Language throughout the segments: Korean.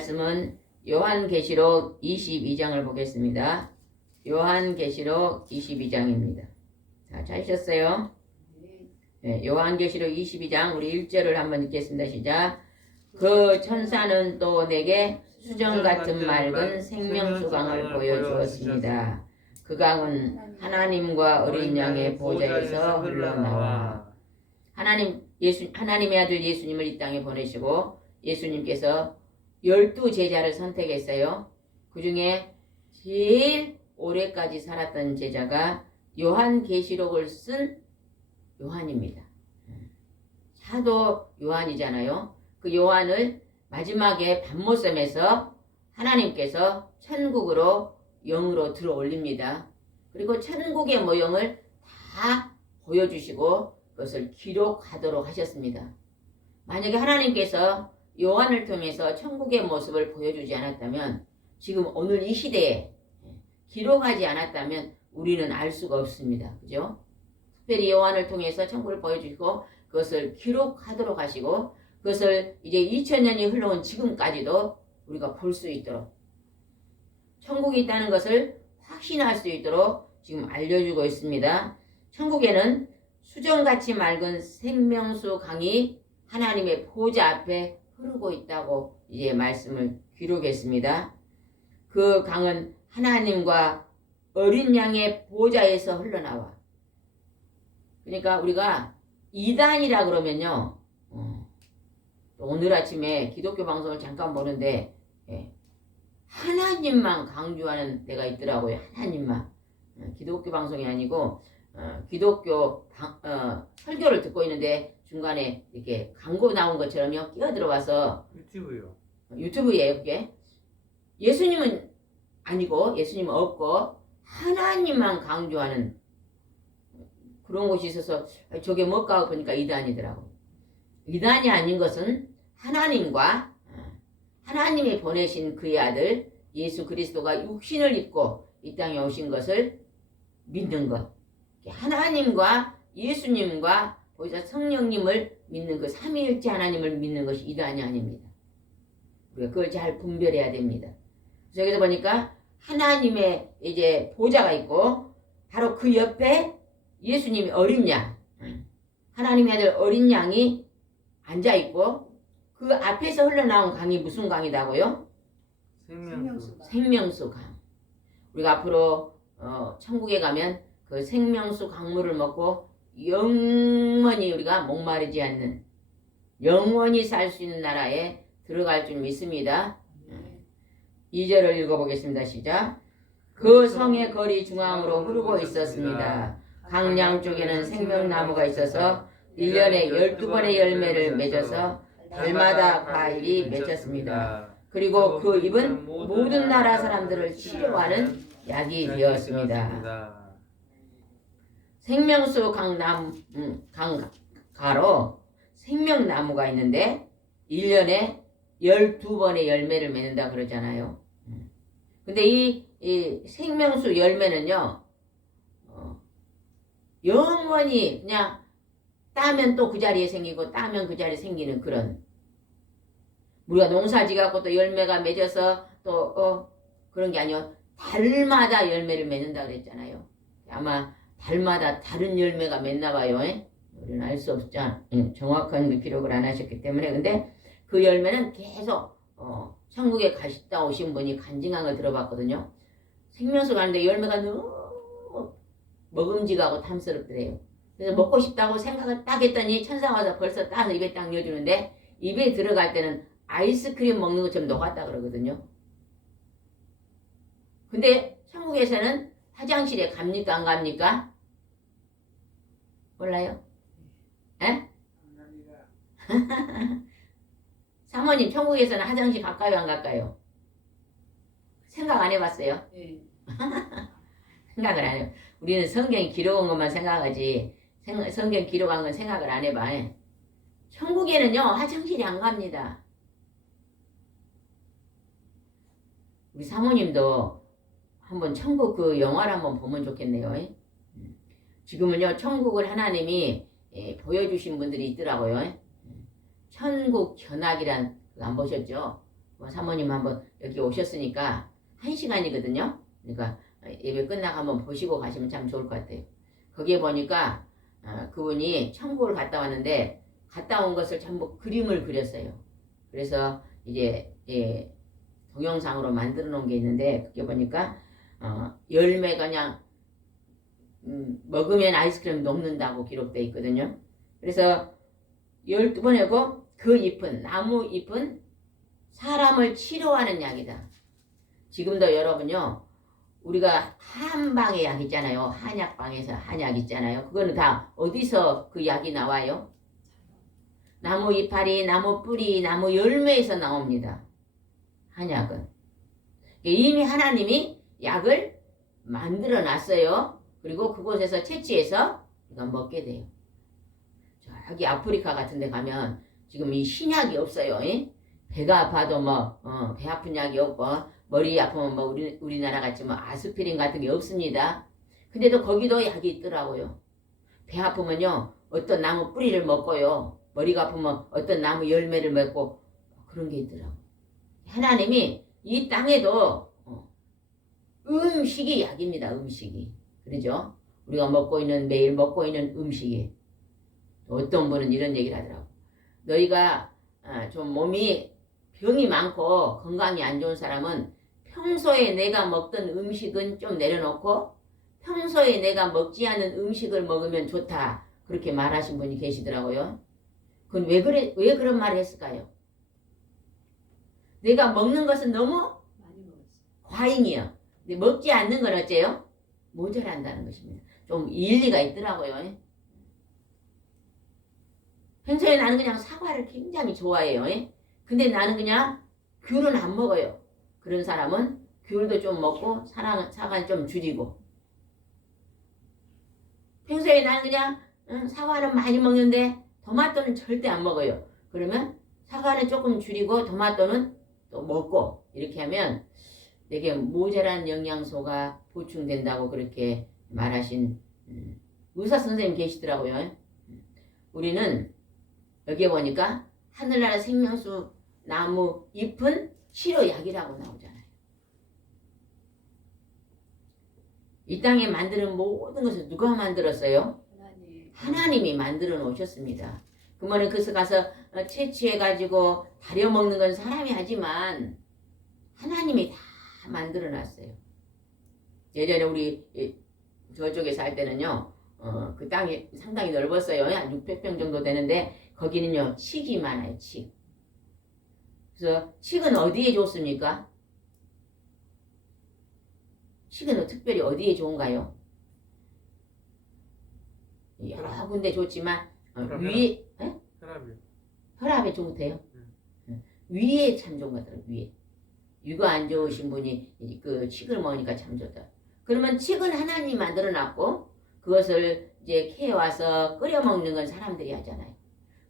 말씀은 요한계시록 22장을 보겠습니다. 요한계시록 22장입니다. 자, 찾으셨어요? 네, 요한계시록 22장 우리 1절을 한번 읽겠습니다. 시작. 그 천사는 또 내게 수정 같은 맑은 생명수강을 보여주었습니다. 그 강은 하나님과 어린 양의 보좌에서 흘러나와. 하나님의 아들 예수님을 이 땅에 보내시고 예수님께서 12제자를 선택했어요. 그 중에 제일 오래까지 살았던 제자가 요한계시록을 쓴 요한입니다. 사도 요한이잖아요. 그 요한을 마지막에 밤모섬에서 하나님께서 천국으로 영으로 들어 올립니다. 그리고 천국의 모형을 다 보여주시고 그것을 기록하도록 하셨습니다. 만약에 하나님께서 요한을 통해서 천국의 모습을 보여주지 않았다면, 지금 오늘 이 시대에 기록하지 않았다면 우리는 알 수가 없습니다. 그죠? 특별히 요한을 통해서 천국을 보여주시고 그것을 기록하도록 하시고 그것을 이제 2000년이 흘러온 지금까지도 우리가 볼 수 있도록, 천국이 있다는 것을 확신할 수 있도록 지금 알려주고 있습니다. 천국에는 수정같이 맑은 생명수 강이 하나님의 보좌 앞에 흐르고 있다고 이제 말씀을 기록했습니다. 그 강은 하나님과 어린 양의 보좌에서 흘러나와. 그러니까 우리가 이단이라 그러면요, 오늘 아침에 기독교 방송을 잠깐 보는데 하나님만 강조하는 데가 있더라고요. 하나님만. 기독교 방송이 아니고 기독교 설교를 듣고 있는데 중간에 이렇게 광고 나온 것처럼요 끼어들어와서, 유튜브예요. 그게 예수님은 아니고 예수님은 없고 하나님만 강조하는 그런 곳이 있어서 저게 뭘까 보니까 이단이더라고요. 이단이 아닌 것은 하나님과 하나님이 보내신 그의 아들 예수 그리스도가 육신을 입고 이 땅에 오신 것을 믿는 것, 하나님과 예수님과 보이사 성령님을 믿는 그 삼위일체 하나님을 믿는 것이 이단이 아닙니다. 우리가 그걸 잘 분별해야 됩니다. 그래서 여기서 보니까 하나님의 이제 보좌가 있고 바로 그 옆에 예수님이 어린 양, 하나님의 아들 어린 양이 앉아 있고 그 앞에서 흘러나온 강이 무슨 강이라고요? 생명수 강. 우리가 앞으로 천국에 가면 그 생명수 강물을 먹고 영원히 우리가 목마르지 않는, 영원히 살 수 있는 나라에 들어갈 줄 믿습니다. 2절을 읽어보겠습니다. 시작. 그 성의 거리 중앙으로 흐르고 있었습니다. 강 양쪽에는 생명나무가 있어서 1년에 12번의 열매를 맺어서 달마다 과일이 맺혔습니다. 그리고 그 잎은 모든 나라 사람들을 치료하는 약이 되었습니다. 생명수 강가로 생명나무가 있는데 1년에 12번의 열매를 맺는다 그러잖아요. 근데 이 이 생명수 열매는요, 영원히 그냥 따면 또 그 자리에 생기고 따면 그 자리에 생기는 그런, 우리가 농사 지갖고 또 열매가 맺어서 또 그런 게 아니요, 달마다 열매를 맺는다 그랬잖아요. 아마 달마다 다른 열매가 맺나 봐요. 우리는 알 수 없죠. 정확한 그 기록을 안 하셨기 때문에. 근데 그 열매는 계속 천국에 가시다 오신 분이 간증한 걸 들어봤거든요. 생명수 가는데 열매가 너무 먹음직하고 탐스럽더래요. 그래서 먹고 싶다고 생각을 딱 했더니 천사가 와서 벌써 딱 입에 딱 넣어주는데, 입에 들어갈 때는 아이스크림 먹는 것처럼 녹았다 그러거든요. 근데 천국에서는 화장실에 갑니까 안 갑니까? 몰라요? 에? 사모님, 천국에서는 화장실 갈까요 안 갈까요? 생각 안 해봤어요? 네. 생각을 안 해요. 우리는 성경이 기록한 것만 생각하지 성경 기록한 건 생각을 안 해봐. 천국에는요 화장실이 안 갑니다. 우리 사모님도 한번 천국 그 영화를 한번 보면 좋겠네요. 지금은요 천국을 하나님이 보여주신 분들이 있더라고요. 천국 견학이란 그거 안 보셨죠? 사모님 한번 여기 오셨으니까 1시간이거든요. 그러니까 예배 끝나고 한번 보시고 가시면 참 좋을 것 같아요. 거기에 보니까 그분이 천국을 갔다 왔는데 갔다 온 것을 전부 그림을 그렸어요. 그래서 이제 동영상으로 만들어 놓은 게 있는데, 그게 보니까 열매가 그냥 먹으면 아이스크림 녹는다고 기록되어 있거든요. 그래서 12번이고 그 잎은, 나무 잎은 사람을 치료하는 약이다. 지금도 여러분요, 우리가 한방의 약 있잖아요. 한약방에서 한약 있잖아요. 그거는 다 어디서 그 약이 나와요? 나무 이파리, 나무 뿌리, 나무 열매에서 나옵니다. 한약은. 이미 하나님이 약을 만들어 놨어요. 그리고 그곳에서 채취해서 우리가 먹게 돼요. 저기 아프리카 같은 데 가면 지금 이 신약이 없어요. 배가 아파도 배 아픈 약이 없고, 머리 아프면 우리나라 같이 아스피린 같은 게 없습니다. 근데도 거기도 약이 있더라고요. 배 아프면요 어떤 나무 뿌리를 먹고요, 머리가 아프면 어떤 나무 열매를 먹고, 그런 게 있더라고요. 하나님이 이 땅에도 음식이 약입니다. 음식이. 그러죠? 우리가 매일 먹고 있는 음식이. 어떤 분은 이런 얘기를 하더라고. 너희가 좀 몸이 병이 많고 건강이 안 좋은 사람은 평소에 내가 먹던 음식은 좀 내려놓고 평소에 내가 먹지 않는 음식을 먹으면 좋다. 그렇게 말하신 분이 계시더라고요. 그건 왜 그런 말을 했을까요? 내가 먹는 것은 너무 많이 먹었어요. 과잉이요. 근데 먹지 않는 건 어째요? 모자란다는 것입니다. 좀 일리가 있더라고요. 평소에 나는 그냥 사과를 굉장히 좋아해요. 근데 나는 그냥 귤은 안 먹어요. 그런 사람은 귤도 좀 먹고 사과는 좀 줄이고. 평소에 나는 그냥 사과는 많이 먹는데 토마토는 절대 안 먹어요. 그러면 사과는 조금 줄이고 토마토는 또 먹고, 이렇게 하면 되게 모자란 영양소가 보충된다고 그렇게 말하신 의사 선생님 계시더라고요. 우리는 여기에 보니까 하늘나라 생명수 나무 잎은 치료약이라고 나오잖아요. 이 땅에 만드는 모든 것을 누가 만들었어요? 하나님이 만들어 놓으셨습니다. 그러면 그래서 가서 채취해가지고 다려먹는 건 사람이 하지만 하나님이 다 만들어 놨어요. 예전에 우리 저쪽에 살 때는요, 그 땅이 상당히 넓었어요. 한 600평 정도 되는데 거기는요 칡이 많아요. 칡. 그래서 칡은 어디에 좋습니까? 칡은 특별히 어디에 좋은가요? 여러 군데 좋지만 위에 혈압에 좋대요. 위에 참 좋은 것 같아요. 위에. 위가 안 좋으신 분이 그 칡을 먹으니까 참 좋다. 그러면 칡은 하나님이 만들어놨고 그것을 이제 캐와서 끓여 먹는 건 사람들이 하잖아요.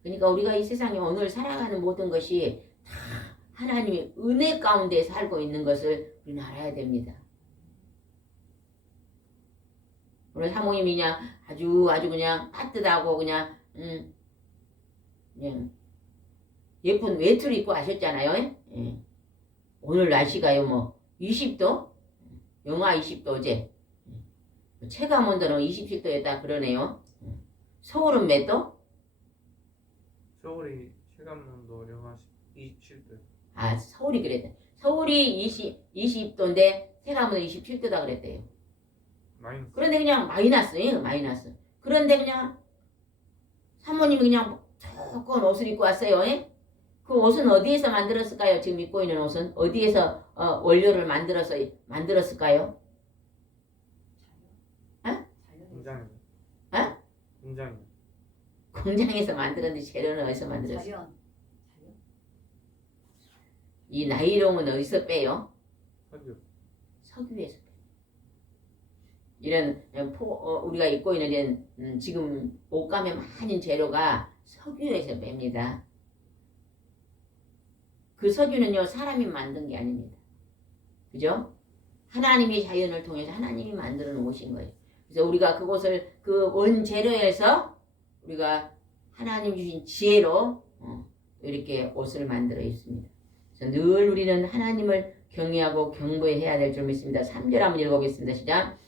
그러니까 우리가 이 세상에 오늘 살아가는 모든 것이 다 하나님이 은혜 가운데 살고 있는 것을 우리는 알아야 됩니다. 오늘 사모님이 그냥 아주 그냥 따뜻하고 그냥 그냥 예쁜 외투를 입고 하셨잖아요. 예. 오늘 날씨가요 뭐 20도? 영하 20도 어제. 체감 온도는 27도였다 그러네요. 서울은 몇 도? 서울이 체감온도 영하 27도. 아 서울이 그랬대. 서울이 20도인데 체감온도 27도다 그랬대요. 마이너스. 그런데 그냥 마이너스예요. 마이너스. 그런데 그냥 사모님이 그냥 두꺼운 옷을 입고 왔어요. 예? 그 옷은 어디에서 만들었을까요? 지금 입고 있는 옷은 어디에서 원료를 만들었을까요? 공장에. 어? 공장에. 공장에서 만들었는데 재료는 어디서 만들었어요? 자연. 이 나이롱은 어디서 빼요? 석유. 석유에서 빼요. 이런 우리가 입고 있는 지금 옷감에 많은 재료가 석유에서 뺍니다. 그 석유는요 사람이 만든 게 아닙니다. 그죠? 하나님이 자연을 통해서 하나님이 만들어 놓으신 거예요. 그래서 우리가 그것을 그 원재료에서 우리가 하나님 주신 지혜로 이렇게 옷을 만들어 있습니다. 그래서 늘 우리는 하나님을 경외하고 경배해야 될 줄 믿습니다. 3절 한번 읽어보겠습니다. 시작.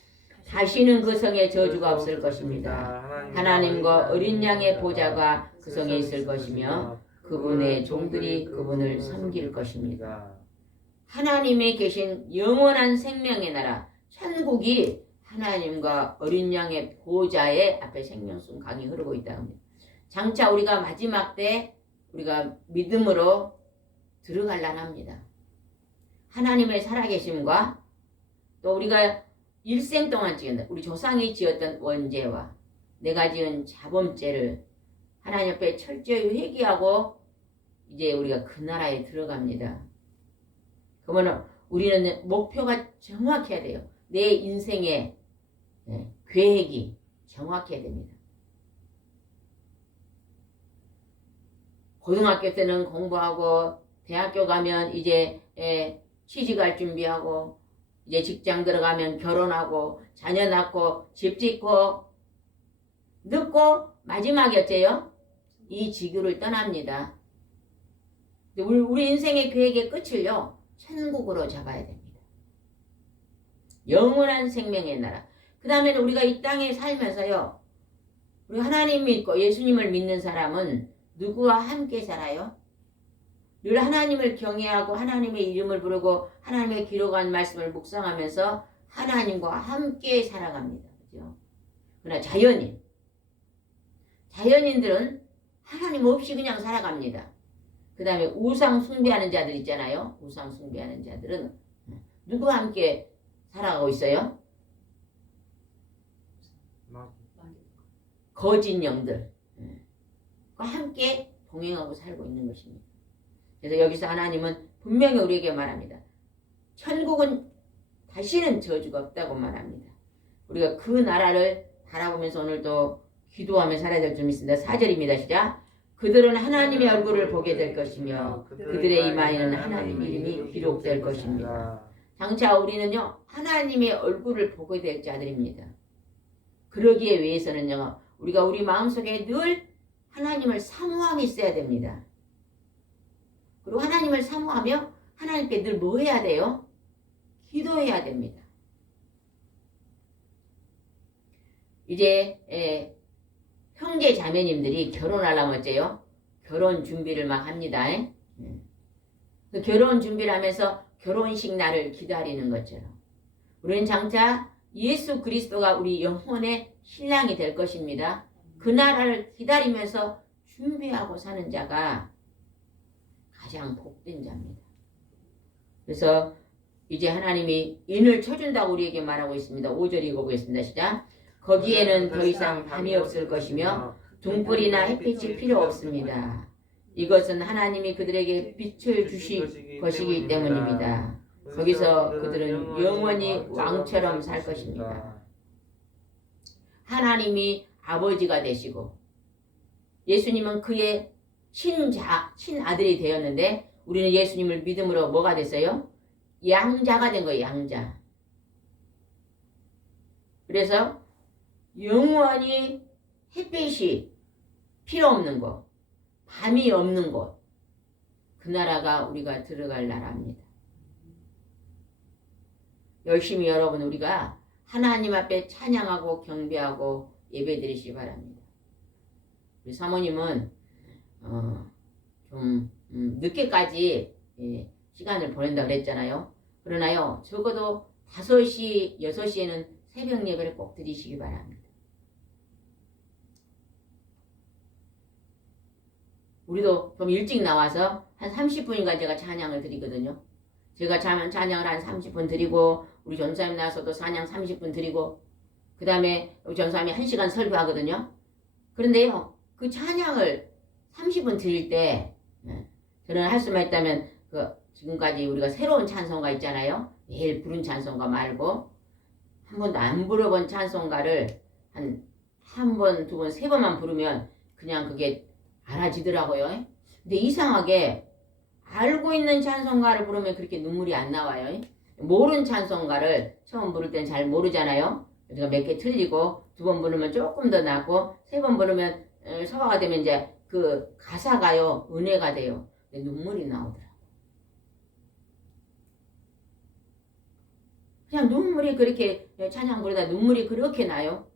다시는 그 성에 저주가 없을 것입니다. 하나님과 어린 양의 보좌가 그 성에 있을 것이며 그분의 종들이 그분을 섬길 것입니다. 하나님의 계신 영원한 생명의 나라 천국이 하나님과 어린 양의 보좌의 앞에 생명수 강이 흐르고 있다고 합니다. 장차 우리가 마지막 때 우리가 믿음으로 들어갈란합니다. 하나님의 살아계심과 또 우리가 일생 동안 지은 우리 조상이 지었던 원죄와 내가 지은 자범죄를 하나님 앞에 철저히 회개하고 이제 우리가 그 나라에 들어갑니다. 그러면 우리는 목표가 정확해야 돼요. 내 인생의 계획이 정확해야 됩니다. 고등학교 때는 공부하고 대학교 가면 이제 취직할 준비하고 이제 직장 들어가면 결혼하고 자녀 낳고 집 짓고 늦고 마지막이 어째요? 이 지구를 떠납니다. 우리 인생의 계획의 끝을요 천국으로 잡아야 됩니다. 영원한 생명의 나라. 그 다음에는 우리가 이 땅에 살면서요 우리 하나님 믿고 예수님을 믿는 사람은 누구와 함께 살아요? 늘 하나님을 경외하고 하나님의 이름을 부르고 하나님의 기록한 말씀을 묵상하면서 하나님과 함께 살아갑니다. 그죠? 그러나 자연인들은 하나님 없이 그냥 살아갑니다. 그 다음에 우상 숭배하는 자들 있잖아요. 우상 숭배하는 자들은 누구와 함께 살아가고 있어요? 거짓 영들과 함께 동행하고 살고 있는 것입니다. 그래서 여기서 하나님은 분명히 우리에게 말합니다. 천국은 다시는 저주가 없다고 말합니다. 우리가 그 나라를 바라보면서 오늘도 기도하며 살아야 될 줄 믿습니다. 4절입니다. 시작. 그들은 하나님의 얼굴을 보게 될 것이며 그들의 이마에는 하나님 이름이 기록될 것입니다. 장차 우리는요 하나님의 얼굴을 보게 될 자들입니다. 그러기에 위해서는요 우리가 우리 마음속에 늘 하나님을 사모함이 있어야 됩니다. 그리고 하나님을 사모하며 하나님께 늘 뭐 해야 돼요? 기도해야 됩니다. 이제 형제 자매님들이 결혼하려면 어째요? 결혼 준비를 막 합니다. 그 결혼 준비를 하면서 결혼식 날을 기다리는 것처럼 우리는 장차 예수 그리스도가 우리 영혼의 신랑이 될 것입니다. 그 나라를 기다리면서 준비하고 사는 자가 가장 복된 자입니다. 그래서 이제 하나님이 인을 쳐준다고 우리에게 말하고 있습니다. 5절 읽어보겠습니다. 시작. 거기에는 더 이상 밤이 없을 것이며 등불이나 햇빛이 필요 없습니다. 이것은 하나님이 그들에게 빛을 주실 것이기 때문입니다. 거기서 그들은 영원히 왕처럼 살 것입니다. 하나님이 아버지가 되시고 예수님은 그의 친아들이 되었는데 우리는 예수님을 믿음으로 뭐가 됐어요? 양자가 된 거예요. 양자. 그래서 영원히 햇빛이 필요 없는 곳, 밤이 없는 곳, 그 나라가 우리가 들어갈 나라입니다. 열심히 여러분 우리가 하나님 앞에 찬양하고 경배하고 예배드리시기 바랍니다. 우리 사모님은 좀 늦게까지 시간을 보낸다고 그랬잖아요. 그러나요 적어도 5시, 6시에는 새벽 예배를 꼭 드리시기 바랍니다. 우리도 좀 일찍 나와서 한 30분인가 제가 찬양을 드리거든요. 제가 찬양을 한 30분 드리고 우리 전사님 나와서도 찬양 30분 드리고 그 다음에 우리 전사님이 1시간 설교하거든요. 그런데요 그 찬양을 30분 드릴 때 저는 할 수만 있다면 지금까지 우리가 새로운 찬송가 있잖아요. 매일 부른 찬송가 말고 한 번도 안 불러본 찬송가를 한 번, 두 번, 세 번만 부르면 그냥 그게 알아지더라고요. 근데 이상하게 알고 있는 찬송가를 부르면 그렇게 눈물이 안 나와요. 모르는 찬송가를 처음 부를 땐 잘 모르잖아요. 그러니까 몇 개 틀리고 두 번 부르면 조금 더 낫고 세 번 부르면 소화가 되면 이제 그 가사가요 은혜가 돼요. 근데 눈물이 나오더라고요. 그냥 눈물이 그렇게 찬양 부르다 눈물이 그렇게 나요.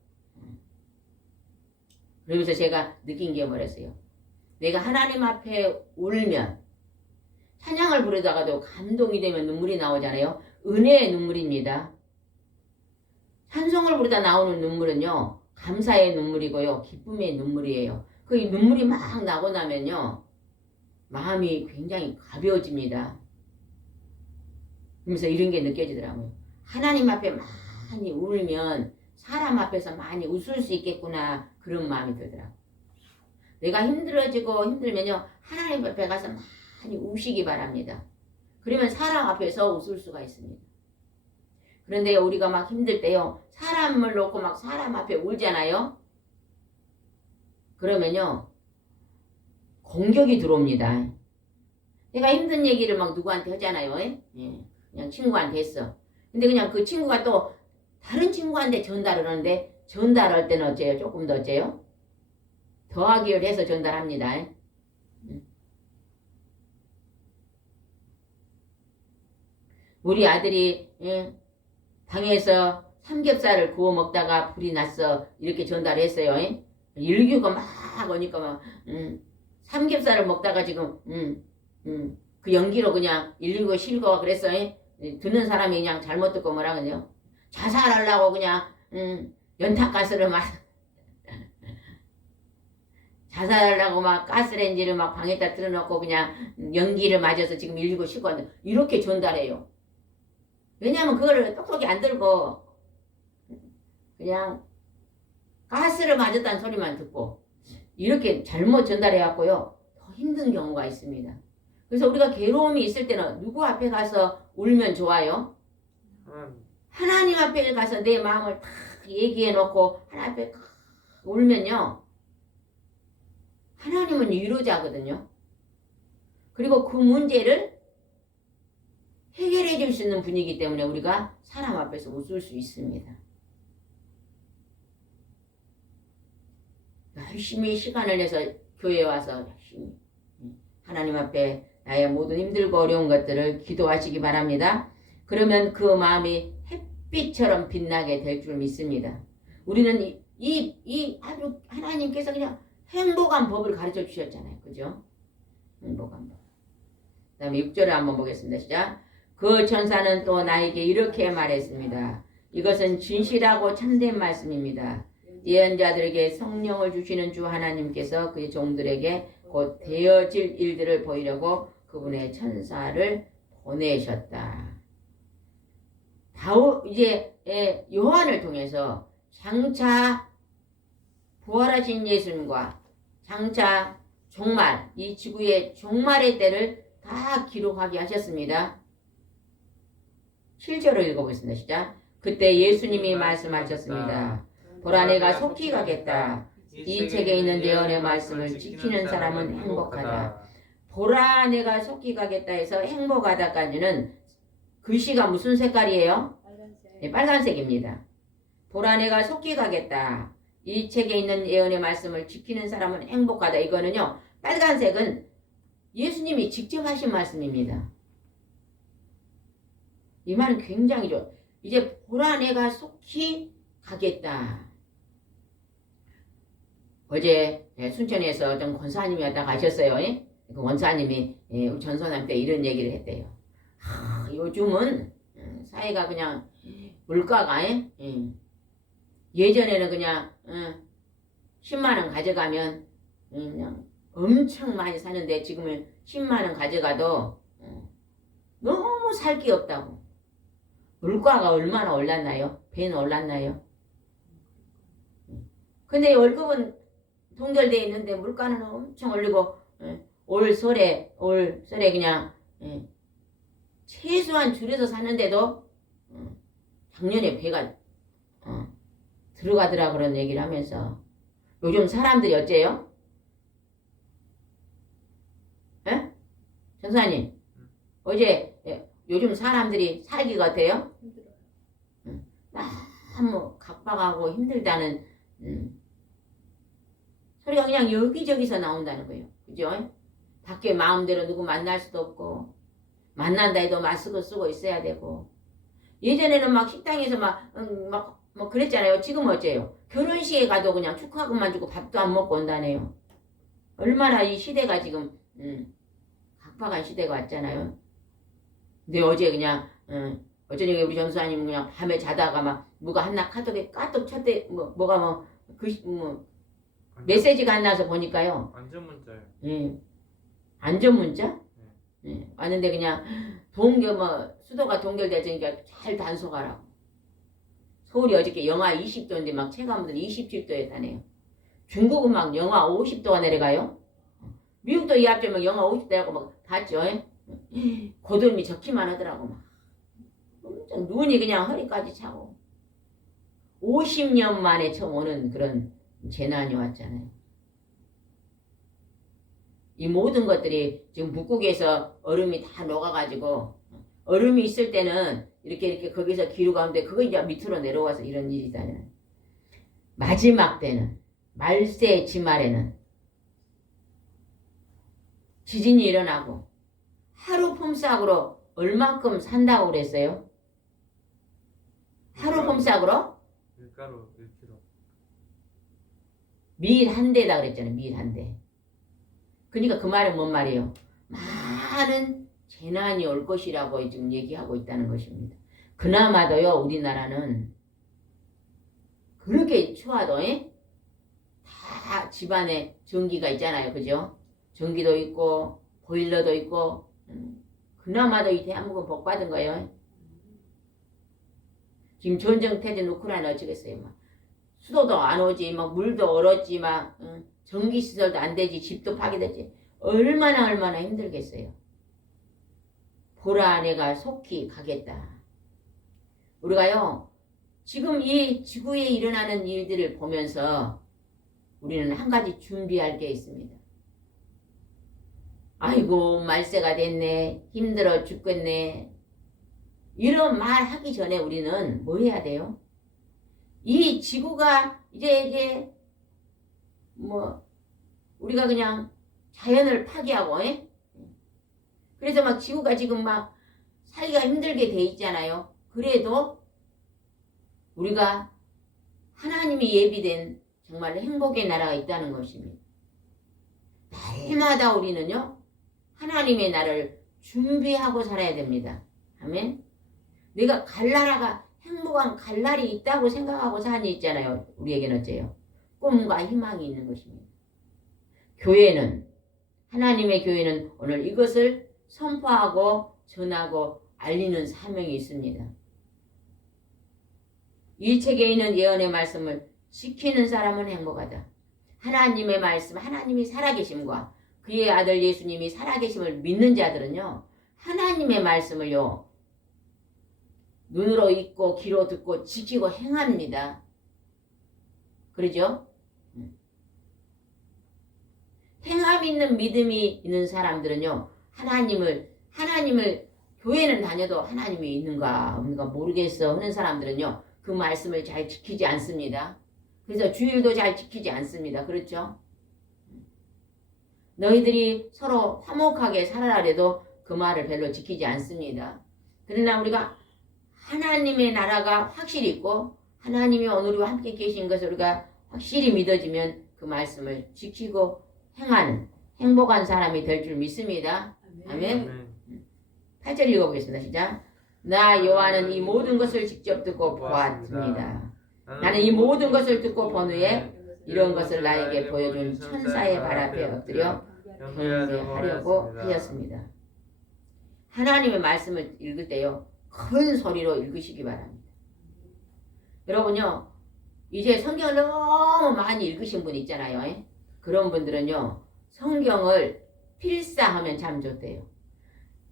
그러면서 제가 느낀 게 뭐랬어요. 내가 하나님 앞에 울면 찬양을 부르다가도 감동이 되면 눈물이 나오잖아요. 은혜의 눈물입니다. 찬송을 부르다 나오는 눈물은요. 감사의 눈물이고요. 기쁨의 눈물이에요. 그 눈물이 막 나고 나면요. 마음이 굉장히 가벼워집니다. 그러면서 이런 게 느껴지더라고요. 하나님 앞에 많이 울면 사람 앞에서 많이 웃을 수 있겠구나 그런 마음이 들더라고요. 내가 힘들면요. 하나님 앞에 가서 많이 우시기 바랍니다. 그러면 사람 앞에서 웃을 수가 있습니다. 그런데 우리가 막 힘들 때요. 사람을 놓고 막 사람 앞에 울잖아요. 그러면요. 공격이 들어옵니다. 내가 힘든 얘기를 막 누구한테 하잖아요. 예. 그냥 친구한테 했어. 근데 그냥 그 친구가 또 다른 친구한테 전달을 하는데 전달할 때는 어째요? 조금 더 어째요? 더하기를 해서 전달합니다. 우리 아들이 방에서 삼겹살을 구워 먹다가 불이 났어 이렇게 전달했어요. 일교가 막 오니까 막 삼겹살을 먹다가 지금 그 연기로 그냥 119 실거가 그랬어. 듣는 사람이 그냥 잘못 듣고 뭐라 그러냐 자살하려고 그냥 연탄가스를 막 자살하려고 막 가스레인지를 막 방에다 틀어놓고 그냥 연기를 맞아서 지금 119 실고 왔는데 이렇게 전달해요. 왜냐하면 그거를 똑똑히 안 들고 그냥 가스를 맞았다는 소리만 듣고 이렇게 잘못 전달해갖고요 더 힘든 경우가 있습니다. 그래서 우리가 괴로움이 있을 때는 누구 앞에 가서 울면 좋아요? 하나님 앞에 가서 내 마음을 탁 얘기해놓고 하나님 앞에 울면요 하나님은 위로자거든요. 그리고 그 문제를 해결해 줄 수 있는 분이기 때문에 우리가 사람 앞에서 웃을 수 있습니다. 열심히 시간을 내서 교회에 와서 열심히 하나님 앞에 나의 모든 힘들고 어려운 것들을 기도하시기 바랍니다. 그러면 그 마음이 햇빛처럼 빛나게 될 줄 믿습니다. 우리는 아주 하나님께서 그냥 행복한 법을 가르쳐 주셨잖아요. 그죠? 행복한 법. 그 다음에 6절을 한번 보겠습니다. 시작. 그 천사는 또 나에게 이렇게 말했습니다. 이것은 진실하고 참된 말씀입니다. 예언자들에게 성령을 주시는 주 하나님께서 그의 종들에게 곧 되어질 일들을 보이려고 그분의 천사를 보내셨다. 이제 요한을 통해서 장차 부활하신 예수님과 장차 종말, 이 지구의 종말의 때를 다 기록하게 하셨습니다. 7절을 읽어보겠습니다. 시작. 그때 예수님이 말씀하셨습니다. 보라 내가 속히 가겠다. 이 책에 있는 예언의 말씀을 지키는 사람은 행복하다. 보라 내가 속히 가겠다 해서 행복하다까지는 글씨가 무슨 색깔이에요? 빨간색. 네, 빨간색입니다. 보라 내가 속히 가겠다. 이 책에 있는 예언의 말씀을 지키는 사람은 행복하다. 이거는요. 빨간색은 예수님이 직접 하신 말씀입니다. 이 말은 굉장히 좋아. 이제 보라 내가 속히 가겠다. 어제 순천에서 어떤 권사님이 왔다 가셨어요. 그 권사님이 우리 전선한테 이런 얘기를 했대요. 요즘은 사회가 그냥 물가가 예전에는 그냥 10만 원 가져가면 그냥 엄청 많이 사는데 지금은 10만 원 가져가도 너무 살 게 없다고. 물가가 얼마나 올랐나요? 배는 올랐나요? 근데 월급은 동결되어 있는데 물가는 엄청 올리고 올 설에 그냥 최소한 줄여서 샀는데도 작년에 배가 들어가더라 그런 얘기를 하면서 요즘 사람들이 어째요? 에? 전사님 어제 요즘 사람들이 살기가 어때요? 너무 각박하고 힘들다는 소리가 그냥 여기저기서 나온다는 거예요. 그죠? 밖에 마음대로 누구 만날 수도 없고 만난다 해도 마스크 쓰고 있어야 되고 예전에는 막 식당에서 뭐 그랬잖아요. 지금 어째요? 결혼식에 가도 그냥 축하금만 주고 밥도 안 먹고 온다네요. 얼마나 이 시대가 지금 각박한 시대가 왔잖아요. 근데 어제 그냥 어쩌니 우리 전수사님 그냥 밤에 자다가 막 뭐가 하나 카톡에 까똑 쳤대 뭐가 메시지가 안 나서 보니까요. 안전 문자예요. 안전 문자? 왔는데 그냥 수도가 동결되니까 잘 단속하라고. 서울이 어저께 영하 20도인데 막 체감온도는 27도였다네요. 중국은 막 영하 50도가 내려가요. 미국도 이 앞에 막 영하 50도라고 막 봤죠. 고들미 적기만 하더라고 막. 엄청 눈이 그냥 허리까지 차고 50년 만에 처음 오는 그런 재난이 왔잖아요. 이 모든 것들이 지금 북극에서 얼음이 다 녹아가지고 얼음이 있을 때는 이렇게 거기서 기류가는데 그거 이제 밑으로 내려와서 이런 일이다는. 마지막 때는 말세 지말에는 지진이 일어나고 하루 폼싹으로 얼마큼 산다고 그랬어요? 하루 폼싹으로? 밀가루 1kg. 밀 한 대다 그랬잖아요. 밀 한 대. 그러니까 그 말은 뭔 말이에요? 많은 재난이 올 것이라고 지금 얘기하고 있다는 것입니다. 그나마도요 우리나라는 그렇게 추워도 다 집안에 전기가 있잖아요. 그죠? 전기도 있고 보일러도 있고 그나마도 이 대한민국은 복 받은 거예요. 지금 전쟁 태진 우크라이나 어쩌겠어요. 막 수도도 안 오지, 막 물도 얼었지, 막 전기 시설도 안 되지, 집도 파괴되지. 얼마나 힘들겠어요. 보라 내가 속히 가겠다. 우리가요 지금 이 지구에 일어나는 일들을 보면서 우리는 한 가지 준비할 게 있습니다. 아이고 말세가 됐네, 힘들어 죽겠네, 이런 말 하기 전에 우리는 뭐 해야 돼요? 이 지구가 이제 우리가 그냥 자연을 파괴하고 그래서 막 지구가 지금 막 살기가 힘들게 돼 있잖아요. 그래도 우리가 하나님이 예비된 정말 행복의 나라가 있다는 것입니다. 날마다 우리는요 하나님의 나라를 준비하고 살아야 됩니다. 아멘. 내가 갈 나라가 행복한 갈 날이 있다고 생각하고 사니 있잖아요. 우리에게는 어째요? 꿈과 희망이 있는 것입니다. 교회는 하나님의 교회는 오늘 이것을 선포하고 전하고 알리는 사명이 있습니다. 이 책에 있는 예언의 말씀을 지키는 사람은 행복하다. 하나님의 말씀, 하나님이 살아계심과 그의 아들 예수님이 살아계심을 믿는 자들은요 하나님의 말씀을요 눈으로 읽고 귀로 듣고 지키고 행합니다. 그러죠? 행함 있는 믿음이 있는 사람들은요 하나님을 교회는 다녀도 하나님이 있는가 없는가 모르겠어 하는 사람들은요 그 말씀을 잘 지키지 않습니다. 그래서 주일도 잘 지키지 않습니다. 그렇죠? 너희들이 서로 화목하게 살아라 해도 그 말을 별로 지키지 않습니다. 그러나 우리가 하나님의 나라가 확실히 있고 하나님이 오늘 우리와 함께 계신 것을 우리가 확실히 믿어지면 그 말씀을 지키고 행하는 행복한 사람이 될 줄 믿습니다. 아멘. 아멘. 8절 읽어보겠습니다. 시작. 나 여호와는 이 모든 것을 직접 듣고 보았습니다. 나는 이 모든 것을 듣고 본 후에 이런 것을 나에게 보여준 천사의 발 앞에 엎드려 경배하려고 하였습니다. 하나님의 말씀을 읽을 때요, 큰 소리로 읽으시기 바랍니다. 여러분요, 이제 성경을 너무 많이 읽으신 분 있잖아요. 그런 분들은요, 성경을 필사하면 참 좋대요.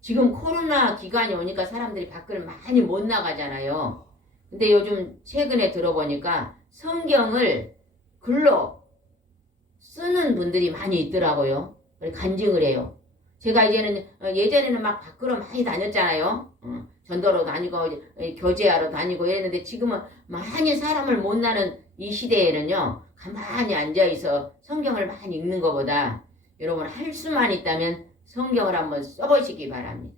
지금 코로나 기간이 오니까 사람들이 밖을 많이 못 나가잖아요. 근데 요즘 최근에 들어보니까 성경을 글로 쓰는 분들이 많이 있더라고요. 간증을 해요. 제가 이제는 예전에는 막 밖으로 많이 다녔잖아요. 전도로 다니고 교제하러 다니고 이랬는데 지금은 많이 사람을 못 나는 이 시대에는요. 가만히 앉아있어 성경을 많이 읽는 것보다 여러분 할 수만 있다면 성경을 한번 써보시기 바랍니다.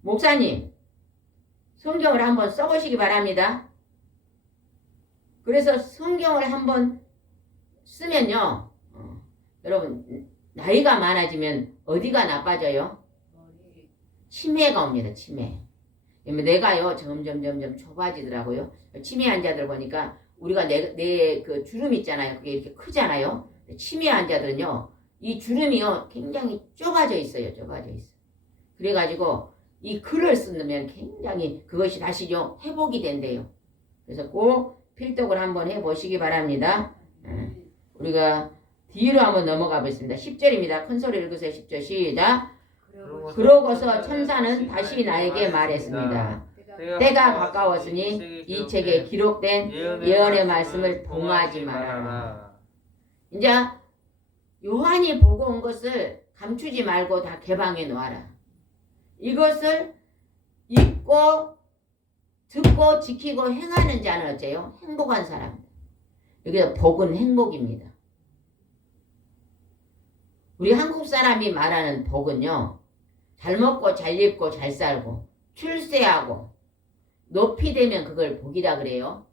목사님, 성경을 한번 써보시기 바랍니다. 그래서 성경을 한번 쓰면요, 여러분 나이가 많아지면 어디가 나빠져요? 치매가 옵니다. 치매. 뇌가요 점점 좁아지더라고요. 치매 환자들 보니까 우리가 내 그 주름 있잖아요. 그게 이렇게 크잖아요. 치매 환자들은요, 이 주름이요 굉장히 좁아져 있어요. 좁아져 있어. 그래가지고 이 글을 쓰면 굉장히 그것이 다시요 회복이 된대요. 그래서 꼭 필독을 한번 해보시기 바랍니다. 우리가 뒤로 한번 넘어가 보겠습니다. 10절입니다. 큰 소리 읽으세요. 10절 시작. 그러고서 천사는 다시 나에게 말했습니다. 때가 가까웠으니 이 책에 기록된 예언의 말씀을 봉하지 말아라. 이제 요한이 보고 온 것을 감추지 말고 다 개방해 놓아라. 이것을 읽고 듣고 지키고 행하는 자는 어째요? 행복한 사람입니다. 여기서 복은 행복입니다. 우리 한국 사람이 말하는 복은요, 잘 먹고 잘 입고 잘 살고 출세하고 높이 되면 그걸 복이라 그래요.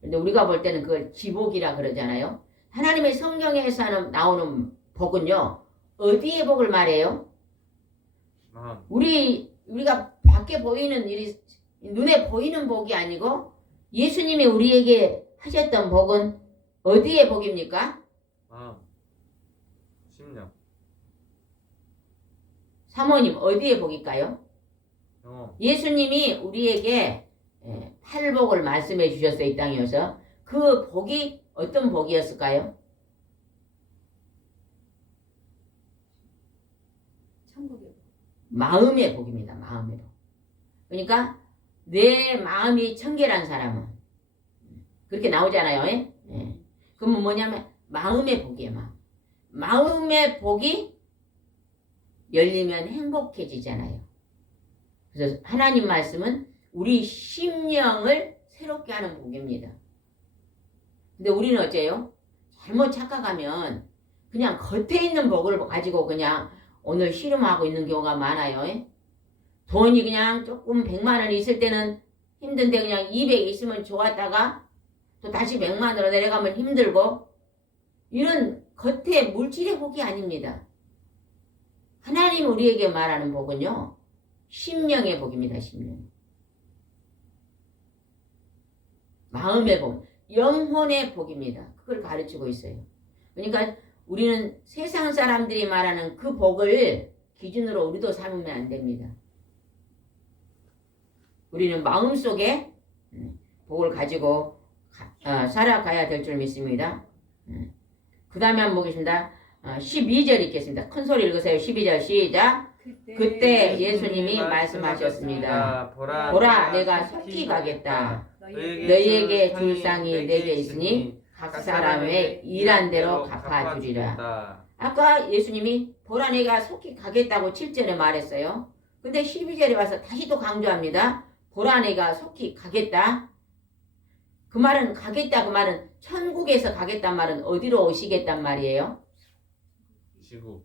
근데 우리가 볼 때는 그걸 기복이라 그러잖아요. 하나님의 성경에서 나오는 복은요, 어디의 복을 말해요? 우리가 밖에 보이는 일이 눈에 보이는 복이 아니고 예수님이 우리에게 하셨던 복은 어디의 복입니까? 심령. 사모님 어디의 복일까요? 예수님이 우리에게 팔복을 말씀해 주셨어요. 이 땅에서. 그 복이 어떤 복이었을까요? 마음의 복입니다. 마음의 복. 그러니까 내 마음이 청결한 사람은 그렇게 나오잖아요. 그러면 뭐냐면 마음의 복이에요. 마음의 복이 열리면 행복해지잖아요. 그래서 하나님 말씀은 우리 심령을 새롭게 하는 복입니다. 근데 우리는 어째요? 잘못 착각하면 그냥 겉에 있는 복을 가지고 그냥 오늘 씨름하고 있는 경우가 많아요. 돈이 그냥 조금 100만 원 있을 때는 힘든데 그냥 200 있으면 좋았다가 또 다시 100만으로 내려가면 힘들고, 이런 겉에 물질의 복이 아닙니다. 하나님 우리에게 말하는 복은요, 심령의 복입니다. 심령. 마음의 복, 영혼의 복입니다. 그걸 가르치고 있어요. 그러니까 우리는 세상 사람들이 말하는 그 복을 기준으로 우리도 삼으면 안 됩니다. 우리는 마음속에 복을 가지고 살아가야 될 줄 믿습니다. 그 다음에 한번 보겠습니다. 12절 읽겠습니다. 큰 소리 읽으세요. 12절 시작. 그때 예수님이 말씀하셨습니다. 보라, 내가 속히 가겠다. 너희에게 줄 상이 내게 있으니 각 사람의 일한 대로 갚아주리라. 아까 예수님이 보라, 내가 속히 가겠다고 7절에 말했어요. 근데 12절에 와서 다시 또 강조합니다. 보라 내가 속히 가겠다. 그 말은 가겠다 그 말은 천국에서 가겠단 말은 어디로 오시겠단 말이에요? 지구.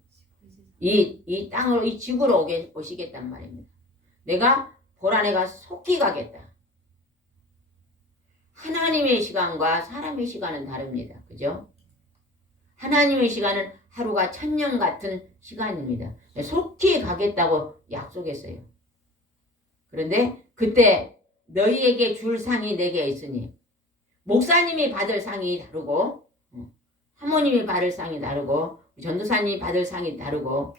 이 땅으로 이 지구로 오시겠단 말입니다. 내가 보라 내가 속히 가겠다. 하나님의 시간과 사람의 시간은 다릅니다. 그죠? 하나님의 시간은 하루가 1000년 같은 시간입니다. 속히 가겠다고 약속했어요. 그런데 그때 너희에게 줄 상이 내게 있으니 목사님이 받을 상이 다르고 사모님이 받을 상이 다르고 전도사님이 받을 상이 다르고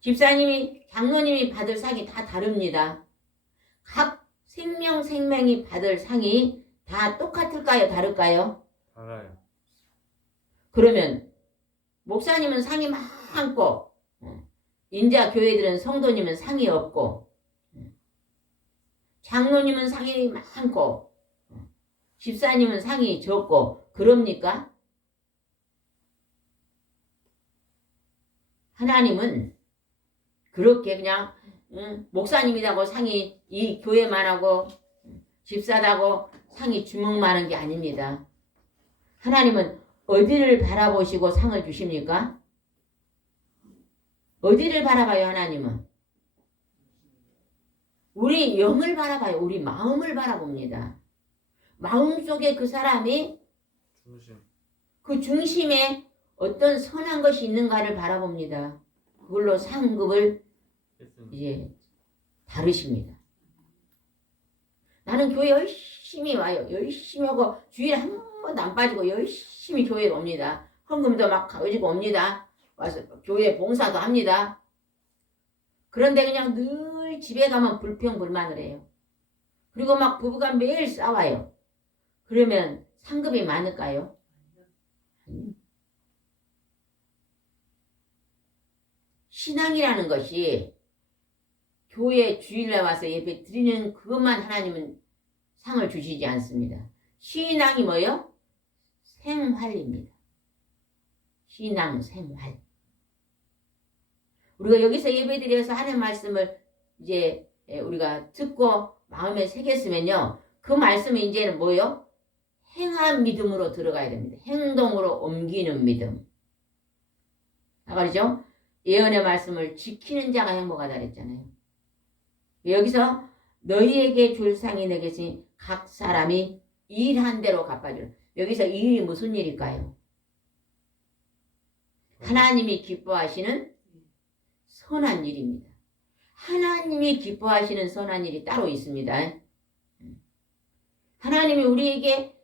집사님이 장로님이 받을 상이 다 다릅니다. 각 생명이 받을 상이 다 똑같을까요? 다를까요? 달아요. 그러면 목사님은 상이 많고 인자 교회들은 성도님은 상이 없고 장로님은 상이 많고 집사님은 상이 적고 그럽니까? 하나님은 그렇게 그냥 목사님이라고 상이 이 교회만 하고 집사라고 상이 주먹만한 게 아닙니다. 하나님은 어디를 바라보시고 상을 주십니까? 어디를 바라봐요 하나님은? 우리 영을 바라봐요. 우리 마음을 바라봅니다. 마음속에 그 사람이 중심. 그 중심에 어떤 선한 것이 있는가를 바라봅니다. 그걸로 상급을 예수님. 이제 다르십니다. 나는 교회 열심히 와요. 열심히 하고 주일에 한 번도 안 빠지고 열심히 교회에 옵니다. 헌금도 막 가지고 옵니다. 와서 교회 봉사도 합니다. 그런데 그냥 늘 집에 가면 불평불만을 해요. 그리고 막 부부가 매일 싸워요. 그러면 상급이 많을까요? 신앙이라는 것이 교회 주일날 와서 예배 드리는 그것만 하나님은 상을 주시지 않습니다. 신앙이 뭐예요? 생활입니다. 신앙 생활. 우리가 여기서 예배 드려서 하는 말씀을 이제 우리가 듣고 마음에 새겼으면요. 그 말씀은 이제는 뭐예요? 행한 믿음으로 들어가야 됩니다. 행동으로 옮기는 믿음. 아시죠? 예언의 말씀을 지키는 자가 행복하다 그랬잖아요. 여기서 너희에게 줄 상이 내게 있으니 각 사람이 일한 대로 갚아주라. 여기서 이 일이 무슨 일일까요? 하나님이 기뻐하시는 선한 일입니다. 하나님이 기뻐하시는 선한 일이 따로 있습니다. 하나님이 우리에게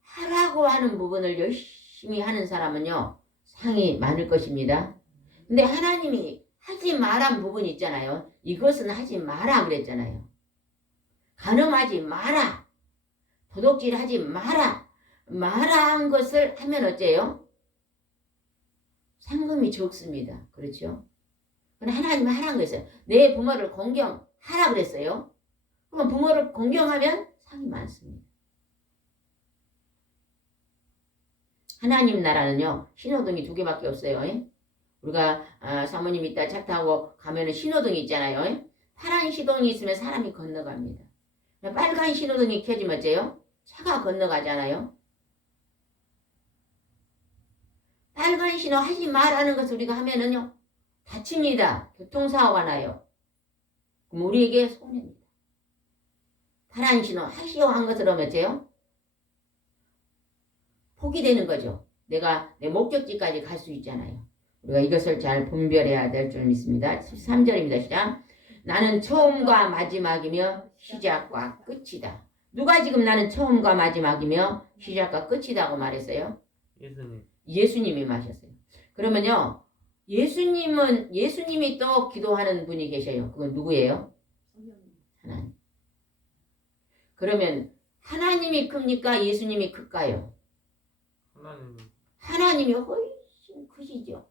하라고 하는 부분을 열심히 하는 사람은요. 상이 많을 것입니다. 근데 하나님이 하지 말란 부분이 있잖아요. 이것은 하지 마라 그랬잖아요. 간음하지 마라. 도둑질하지 마라. 마라한 것을 하면 어째요? 상금이 적습니다. 그렇죠? 근데 하나님은 하라는 거 있어요. 내 부모를 공경하라 그랬어요. 그러면 부모를 공경하면 상이 많습니다. 하나님 나라는요. 신호등이 2개밖에 없어요. 우리가 사모님 이따 차 타고 가면은 신호등이 있잖아요. 파란 신호등이 있으면 사람이 건너갑니다. 빨간 신호등이 켜지면 어째요? 차가 건너가잖아요. 빨간 신호 하지 말라는 것을 우리가 하면은요. 다칩니다. 교통사고가 나요. 그럼 우리에게 손해입니다. 파란 신호 하시오 한 것을 하면 어째요? 포기되는 거죠. 내가 내 목적지까지 갈 수 있잖아요. 우리가 이것을 잘 분별해야 될 줄 믿습니다. 13절입니다. 시작. 나는 처음과 마지막이며 시작과 끝이다. 누가 지금 나는 처음과 마지막이며 시작과 끝이다고 말했어요? 예수님. 예수님이 말하셨어요. 그러면요. 예수님이 또 기도하는 분이 계셔요. 그건 누구예요? 하나님. 그러면 하나님이 큽니까? 예수님이 클까요? 하나님이 훨씬 크시죠.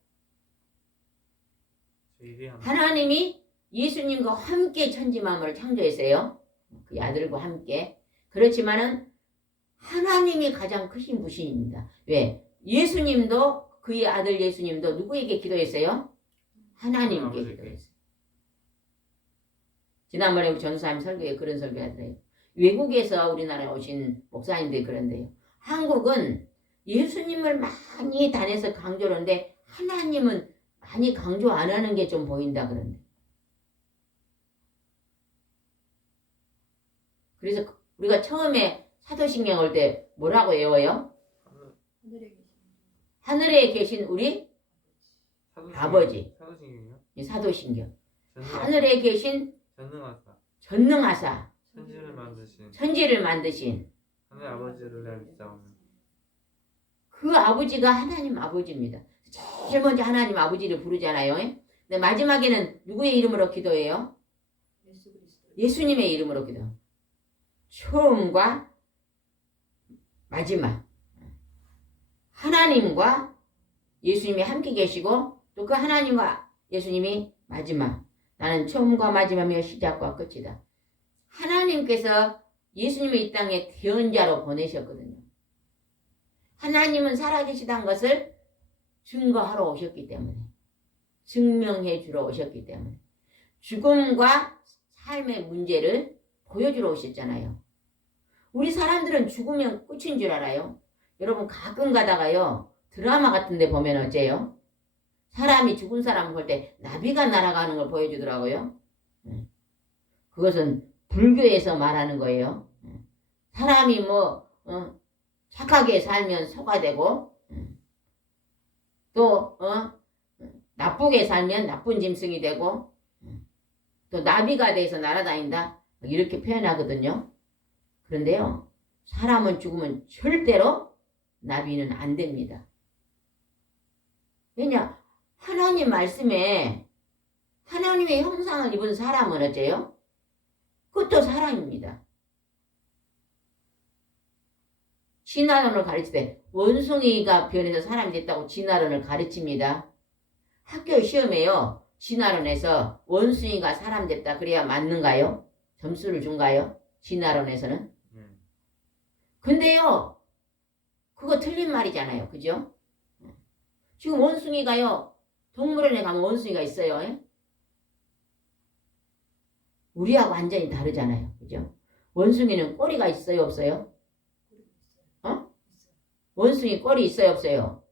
하나님이 예수님과 함께 천지만물을 창조했어요. 그 아들과 함께. 그렇지만은 하나님이 가장 크신 분이십니다. 왜? 예수님도 그의 아들 예수님도 누구에게 기도했어요? 하나님께 기도했어요. 지난번에 우리 전수사님 설교에 그런 설교 하더래요. 외국에서 우리나라에 오신 목사님들이 그런데요. 한국은 예수님을 많이 단해서 강조를 하는데 하나님은 많이 강조 안 하는 게 좀 보인다 그러는데. 그래서 우리가 처음에 사도신경 올 때 뭐라고 외워요? 하늘에 계신 우리 아버지. 사도신경이요? 이 사도신경. 전능하사. 하늘에 계신 전능하사 천지를 만드신 하늘 아버지를 내가 믿사오며. 그 아버지가 하나님 아버지입니다. 제일 먼저 하나님 아버지를 부르잖아요. 근데 마지막에는 누구의 이름으로 기도해요? 예수님의 이름으로 기도. 처음과 마지막. 하나님과 예수님이 함께 계시고 또 그 하나님과 예수님이 마지막. 나는 처음과 마지막이며 시작과 끝이다. 하나님께서 예수님을 이 땅에 대언자로 보내셨거든요. 하나님은 살아계시다는 것을 증거하러 오셨기 때문에, 증명해 주러 오셨기 때문에, 죽음과 삶의 문제를 보여주러 오셨잖아요. 우리 사람들은 죽으면 끝인 줄 알아요. 여러분 가끔 가다가요 드라마 같은 데 보면 어째요? 사람이 죽은 사람 볼 때 나비가 날아가는 걸 보여주더라고요. 그것은 불교에서 말하는 거예요. 사람이 착하게 살면 소가 되고 또 나쁘게 살면 나쁜 짐승이 되고 또 나비가 돼서 날아다닌다 이렇게 표현하거든요. 그런데요 사람은 죽으면 절대로 나비는 안 됩니다. 왜냐? 하나님 말씀에 하나님의 형상을 입은 사람은 어째요? 그것도 사람입니다. 진화론을 가르칠 때 원숭이가 변해서 사람이 됐다고 진화론을 가르칩니다. 학교 시험에요. 진화론에서 원숭이가 사람 됐다 그래야 맞는가요? 점수를 준가요? 진화론에서는? 근데요. 그거 틀린 말이잖아요. 그죠? 지금 원숭이가요. 동물원에 가면 원숭이가 있어요. 에? 우리하고 완전히 다르잖아요. 그죠? 원숭이는 꼬리가 있어요? 없어요? 원숭이 꼬리 있어요? 없어요?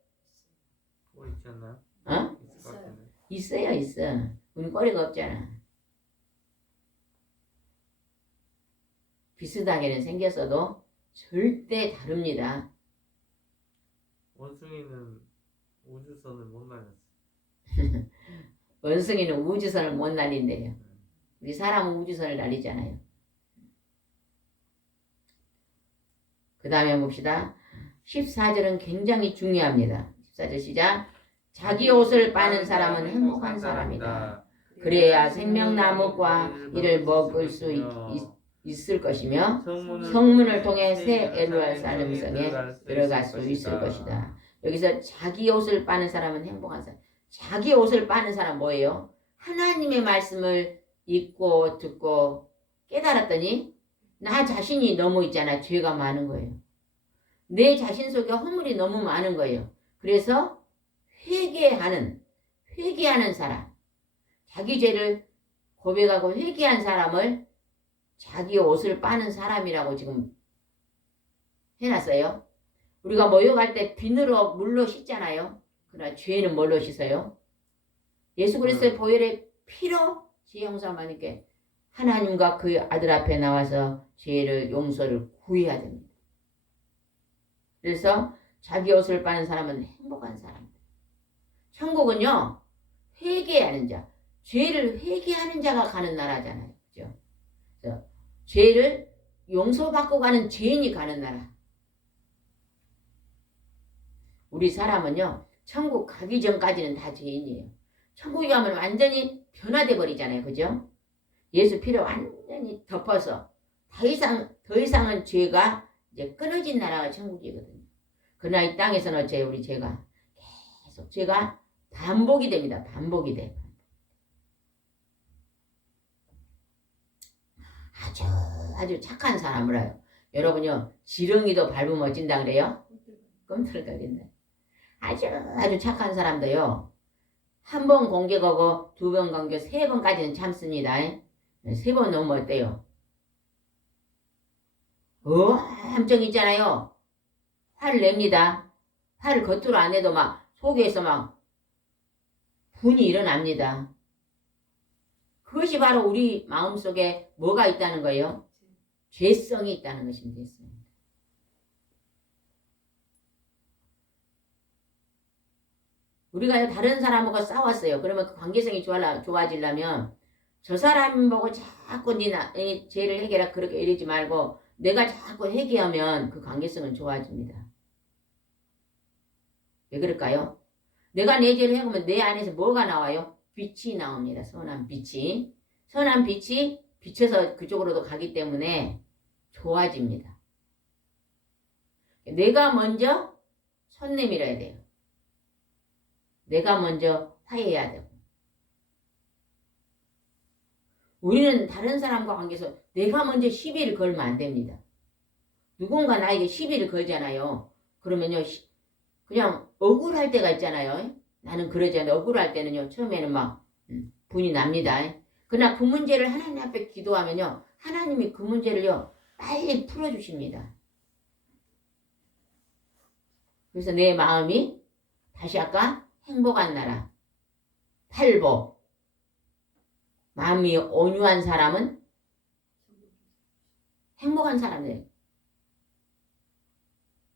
꼬리 있지 않나요? 있어요. 있어. 우리 꼬리가 없잖아. 비슷하게는 생겼어도 절대 다릅니다. 원숭이는 우주선을 못 날렸어. 원숭이는 우주선을 못 날린대요. 우리 사람은 우주선을 날리잖아요. 그 다음에 봅시다. 14절은 굉장히 중요합니다. 14절 시작. 자기 옷을 빠는 사람은 행복한 사람이다. 그래야 생명나무과 이를 먹을 수 있을 것이며 성문을 통해 새 예루살렘 성에 들어갈 수 있을 것이다. 여기서 자기 옷을 빠는 사람은 행복한 사람. 자기 옷을 빠는 사람 뭐예요? 하나님의 말씀을 읽고 듣고 깨달았더니 나 자신이 너무 있잖아. 죄가 많은 거예요. 내 자신 속에 허물이 너무 많은 거예요. 그래서 회개하는 사람, 자기 죄를 고백하고 회개한 사람을 자기 옷을 빠는 사람이라고 지금 해놨어요. 우리가 모욕할 때 비누로 물로 씻잖아요. 그러나 죄는 뭘로 씻어요? 예수 그리스도의 보혈의 피로 죄 용서하니까 하나님과 그 아들 앞에 나와서 죄를 용서를 구해야 됩니다. 그래서 자기 옷을 빠는 사람은 행복한 사람. 천국은요 회개하는 자, 죄를 회개하는 자가 가는 나라잖아요. 그죠? 그래서 죄를 용서받고 가는 죄인이 가는 나라. 우리 사람은요 천국 가기 전까지는 다 죄인이에요. 천국에 가면 완전히 변화돼 버리잖아요. 그죠? 예수 피로 완전히 덮어서 더 이상은 죄가 이제 끊어진 나라가 천국이거든요. 그러나 이 땅에서는 어째요? 우리 죄가 계속 죄가 반복이 됩니다. 반복이 돼. 아주 착한 사람이라요. 여러분요 지렁이도 밟으면 어찐다 그래요? 꿈틀거린다. 아주 착한 사람도요. 한 번 공격하고 두 번 공격, 세 번까지는 참습니다. 3번 넘으면 어때요? 엄청 있잖아요. 화를 냅니다. 화를 겉으로 안 내도 막 속에서 막 분이 일어납니다. 그것이 바로 우리 마음속에 뭐가 있다는 거예요? 죄성이 있다는 것입니다. 죄성. 우리가 다른 사람하고 싸웠어요. 그러면 그 관계성이 좋아지려면 저 사람 보고 자꾸 네 죄를 해결하라 그렇게 이러지 말고 내가 자꾸 회개하면 그 관계성은 좋아집니다. 왜 그럴까요? 내가 내 죄를 해보면 내 안에서 뭐가 나와요? 빛이 나옵니다. 선한 빛이. 선한 빛이 비쳐서 그쪽으로도 가기 때문에 좋아집니다. 내가 먼저 손 내밀어야 돼요. 내가 먼저 화해해야 되고. 우리는 다른 사람과 관계에서 내가 먼저 시비를 걸면 안 됩니다. 누군가 나에게 시비를 걸잖아요. 그러면요, 그냥 억울할 때가 있잖아요. 나는 그러지 않아요. 억울할 때는요, 처음에는 막 분이 납니다. 그러나 그 문제를 하나님 앞에 기도하면요, 하나님이 그 문제를요, 빨리 풀어주십니다. 그래서 내 마음이 다시 아까 행복한 나라, 팔복, 마음이 온유한 사람은 행복한 사람들.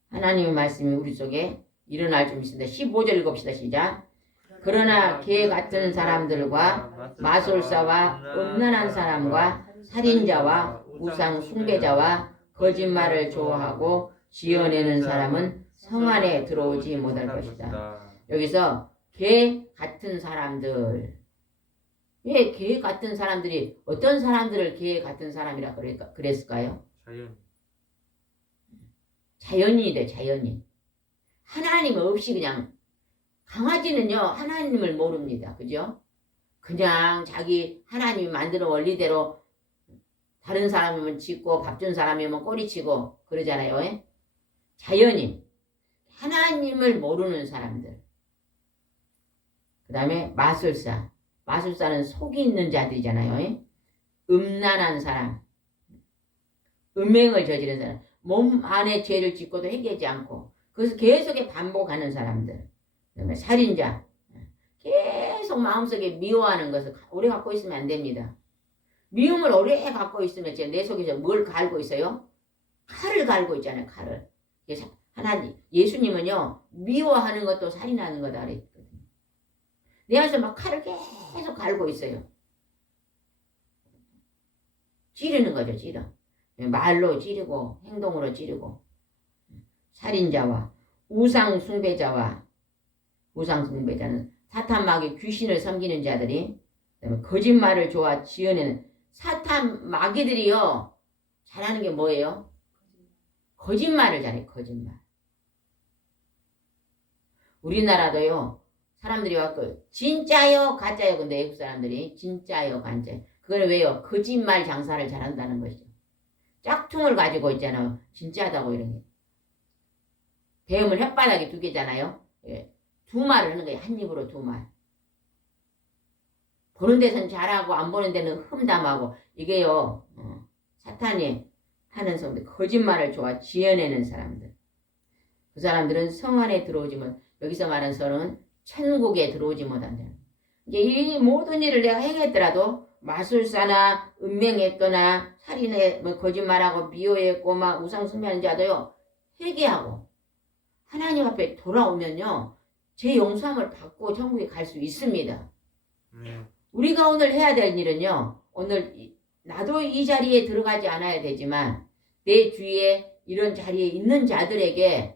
하나님의 말씀이 우리 속에 일어날 좀 있습니다. 15절 읽읍시다. 시작. 그러나 개 같은 사람들과 마술사와 음란한 사람과 살인자와 우상 숭배자와 거짓말을 좋아하고 지어내는 사람은 성 안에 들어오지 못할 것이다. 여기서 개 같은 사람들. 왜 개 같은 사람들이 어떤 사람들을 개 같은 사람이라 그랬을까요? 자연인이 돼. 자연인. 하나님 없이 그냥 강아지는요 하나님을 모릅니다. 그죠? 그냥 자기 하나님이 만드는 원리대로 다른 사람이면 짖고 밥 준 사람이면 꼬리치고 그러잖아요. 에? 자연인. 하나님을 모르는 사람들. 그 다음에 마술사. 마술사는 속이 있는 자들이잖아요. 에? 음란한 사람. 음행을 저지른 사람. 몸 안에 죄를 짓고도 해결하지 않고 그래서 계속 반복하는 사람들. 그다음에 살인자. 계속 마음속에 미워하는 것을 오래 갖고 있으면 안 됩니다. 미움을 오래 갖고 있으면 내 속에서 뭘 갈고 있어요? 칼을 갈고 있잖아요. 칼을. 하나님, 예수님은요 미워하는 것도 살인하는 거다 그랬거든요. 내 안에서 막 칼을 계속 갈고 있어요. 찌르는 거죠. 찌르. 말로 찌르고 행동으로 찌르고. 살인자와 우상 숭배자와 우상 숭배자는 사탄 마귀 귀신을 섬기는 자들이, 그다음에 거짓말을 좋아 지어내는 사탄 마귀들이요 잘하는 게 뭐예요? 거짓말을 잘해. 거짓말. 우리나라도요 사람들이 와서 진짜요 가짜요. 근데 외국 사람들이 진짜요 가짜요. 그걸 왜요? 거짓말 장사를 잘한다는 것이죠. 짝퉁을 가지고 있잖아요. 진짜다고 이런 게. 배움을 혓바닥이 2개잖아요. 예. 2말을 하는 거예요. 한 입으로 2말. 보는 데선 잘하고 안 보는 데는 흠담하고. 이게요. 사탄이 하는 사람들. 거짓말을 좋아 지어내는 사람들. 그 사람들은 성 안에 들어오지 못. 여기서 말하는 성은 천국에 들어오지 못한다. 이제 이 모든 일을 내가 행했더라도 마술사나 음행했거나 살인해 거짓말하고 미워했고 막 우상숭배하는 자도요. 회개하고 하나님 앞에 돌아오면요. 제 용서함을 받고 천국에 갈 수 있습니다. 우리가 오늘 해야 될 일은요. 오늘 나도 이 자리에 들어가지 않아야 되지만 내 주위에 이런 자리에 있는 자들에게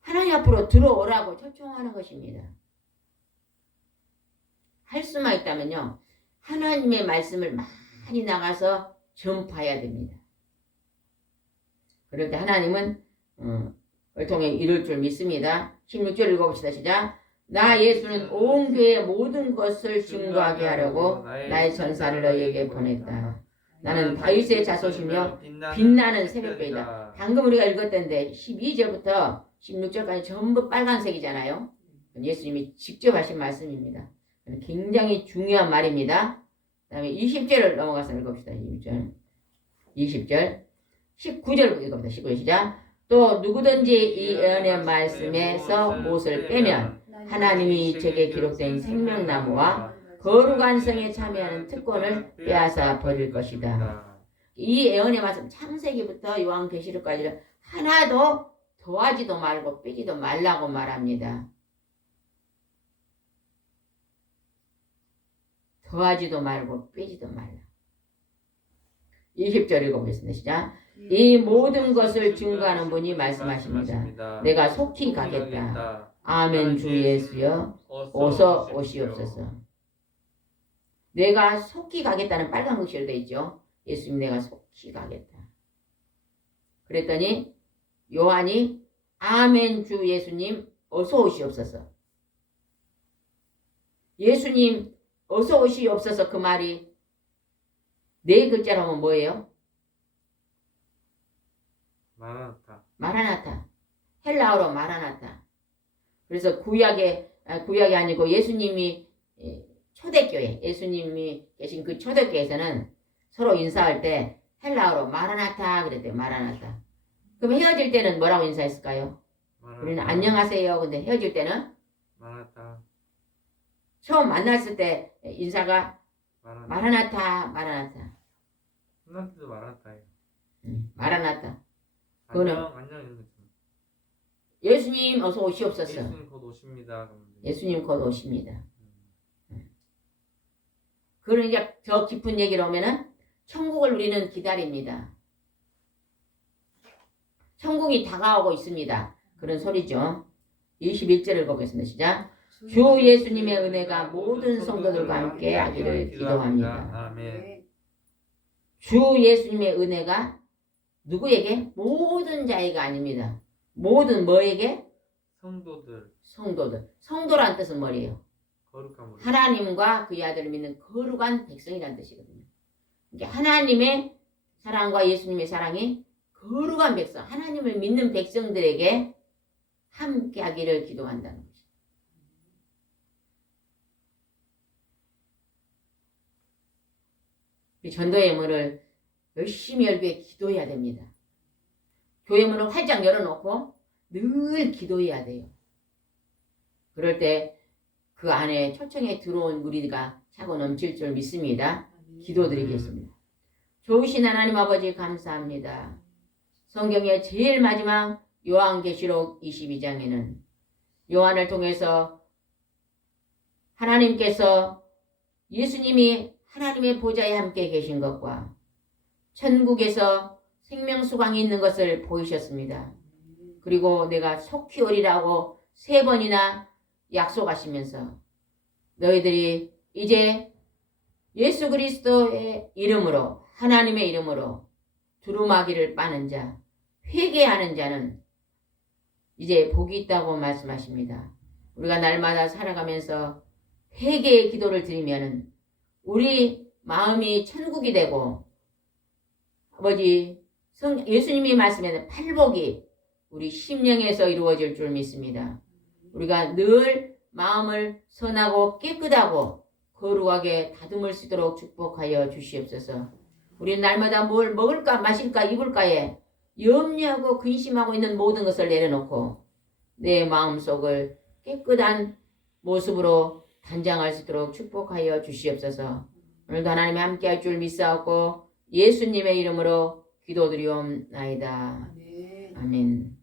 하나님 앞으로 들어오라고 초청하는 것입니다. 할 수만 있다면요. 하나님의 말씀을 많이 나가서 전파해야 됩니다. 그럴 때 하나님은 을 통해 이룰 줄 믿습니다. 16절 읽어봅시다. 시작. 나 예수는 온 교회의 모든 것을 증거하게 하려고 나의 전사를 너희에게 보냈다. 나는 다윗의 자손이며 빛나는 새벽별이다. 방금 우리가 읽었던데 12절부터 16절까지 전부 빨간색이잖아요. 예수님이 직접 하신 말씀입니다. 굉장히 중요한 말입니다. 다음에 20절을 넘어가서 읽읍시다. 20절. 19절 읽읍니다. 19절 시작. 또 누구든지 이 예언의 말씀에서 못을 빼면 하나님이 저게 기록된 생명나무와 거룩한 성에 참여하는 특권을 빼앗아 버릴 것이다. 이 예언의 말씀 창세기부터 요한계시록까지 하나도 더하지도 말고 빼지도 말라고 말합니다. 더하지도 말고 빼지도 말라. 20절 읽어보겠습니다. 시작. 이 모든 것을 증거하는 분이 말씀하십니다. 내가 속히 가겠다. 아멘. 주 예수여 어서 오시옵소서. 내가 속히 가겠다는 빨간 글씨로 되어 있죠. 예수님 내가 속히 가겠다. 그랬더니 요한이 아멘 주 예수님 어서 오시옵소서. 예수님 어서 오시옵소서 그 말이 네 글자로 하면 뭐예요? 마라나타. 헬라어로 마라나타. 그래서 구약이 아니고 예수님이 초대교회, 예수님이 계신 그 초대교회에서는 서로 인사할 때 헬라어로 마라나타 그랬대요. 마라나타. 그럼 헤어질 때는 뭐라고 인사했을까요? 우리는 안녕하세요. 근데 헤어질 때는 마라나타. 처음 만났을 때 인사가 마라나타. 혼난테도 마라나타예요. 마라나타. 안녕 이런 거. 예수님 어서 오시옵소서. 예수님 곧 오십니다. 예수님 곧 오십니다. 그러니까 더 깊은 얘기로 오면은 천국을 우리는 기다립니다. 천국이 다가오고 있습니다. 그런 소리죠. 21절을 보겠습니다. 시작. 주 예수님의 은혜가 모든 성도들과 함께 하기를 기도합니다. 아멘. 주 예수님의 은혜가 누구에게? 모든 자에게 아닙니다. 모든 뭐에게? 성도들. 성도란 뜻은 뭐예요? 거룩한 분. 하나님과 그의 아들을 믿는 거룩한 백성이라는 뜻이거든요. 그러니까 하나님의 사랑과 예수님의 사랑이 거룩한 백성, 하나님을 믿는 백성들에게 함께 하기를 기도한다는 거죠. 이 전도의 문을 열심히 열기 위해 기도해야 됩니다. 교회 문을 활짝 열어놓고 늘 기도해야 돼요. 그럴 때 그 안에 초청에 들어온 무리가 차고 넘칠 줄 믿습니다. 기도드리겠습니다. 좋으신 하나님 아버지 감사합니다. 성경의 제일 마지막 요한계시록 22장에는 요한을 통해서 하나님께서 예수님이 하나님의 보좌에 함께 계신 것과 천국에서 생명수강이 있는 것을 보이셨습니다. 그리고 내가 속히 오리라고 3번이나 약속하시면서 너희들이 이제 예수 그리스도의 이름으로 하나님의 이름으로 두루마기를 빠는 자, 회개하는 자는 이제 복이 있다고 말씀하십니다. 우리가 날마다 살아가면서 회개의 기도를 드리면은 우리 마음이 천국이 되고 아버지 예수님이 말씀하는 팔복이 우리 심령에서 이루어질 줄 믿습니다. 우리가 늘 마음을 선하고 깨끗하고 거룩하게 다듬을 수 있도록 축복하여 주시옵소서. 우리는 날마다 뭘 먹을까 마실까 입을까에 염려하고 근심하고 있는 모든 것을 내려놓고 내 마음속을 깨끗한 모습으로 단장할 수 있도록 축복하여 주시옵소서. 오늘도 하나님이 함께할 줄 믿사옵고 예수님의 이름으로 기도드리옵나이다. 아멘.